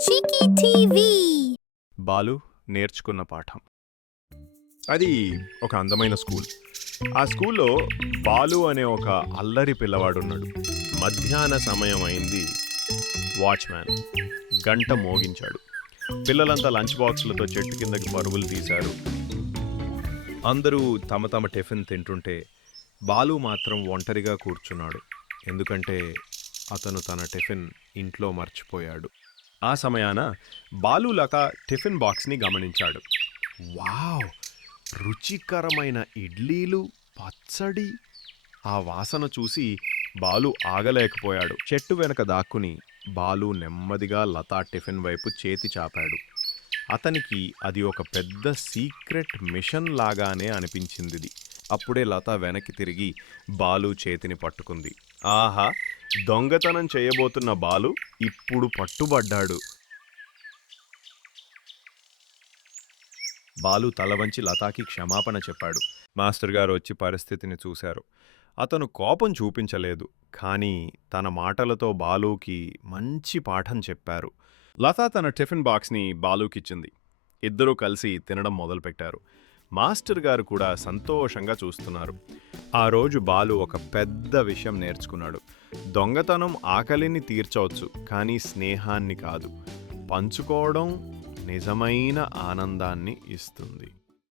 చికి TV Balu నేర్చుకున్న పాఠం. అది ఒక అందమైన స్కూల్. ఆ స్కూల్లో బాలు అనే ఒక అల్లరి పిల్లవాడున్నాడు. మధ్యాహ్న సమయం అయింది. వాచ్మ్యాన్ గంట మోగించాడు. పిల్లలంతా లంచ్ బాక్సులతో చెట్టు కిందకి పరుగులు తీశారు. అందరూ తమ తమ టిఫిన్ తింటుంటే బాలు మాత్రం ఒంటరిగా కూర్చున్నాడు. ఎందుకంటే అతను తన టిఫిన్ ఇంట్లో మర్చిపోయాడు. ఆ సమయాన బాలు లత టిఫిన్ బాక్స్ని గమనించాడు. వావ్, రుచికరమైన ఇడ్లీలు, పచ్చడి. ఆ వాసన చూసి బాలు ఆగలేకపోయాడు. చెట్టు వెనక దాక్కుని బాలు నెమ్మదిగా లతా టిఫిన్ వైపు చేతి చాపాడు. అతనికి అది ఒక పెద్ద సీక్రెట్ మిషన్ లాగానే అనిపించింది. అప్పుడే లత వెనక్కి తిరిగి బాలు చేతిని పట్టుకుంది. ఆహా, దొంగతనం చేయబోతున్న బాలు ఇప్పుడు పట్టుబడ్డాడు. బాలు తల వంచి లతాకి క్షమాపణ చెప్పాడు. మాస్టర్ గారు వచ్చి పరిస్థితిని చూశారు. అతను కోపం చూపించలేదు, కానీ తన మాటలతో బాలుకి మంచి పాఠం చెప్పారు. లత తన టిఫిన్ బాక్స్ని బాలుకిచ్చింది. ఇద్దరూ కలిసి తినడం మొదలుపెట్టారు. మాస్టర్ గారు కూడా సంతోషంగా చూస్తున్నారు. ఆ రోజు బాలు ఒక పెద్ద విషయం నేర్చుకున్నాడు. దొంగతనం ఆకలిని తీర్చవచ్చు, కానీ స్నేహాన్ని కాదు. పంచుకోవడం నిజమైన ఆనందాన్ని ఇస్తుంది.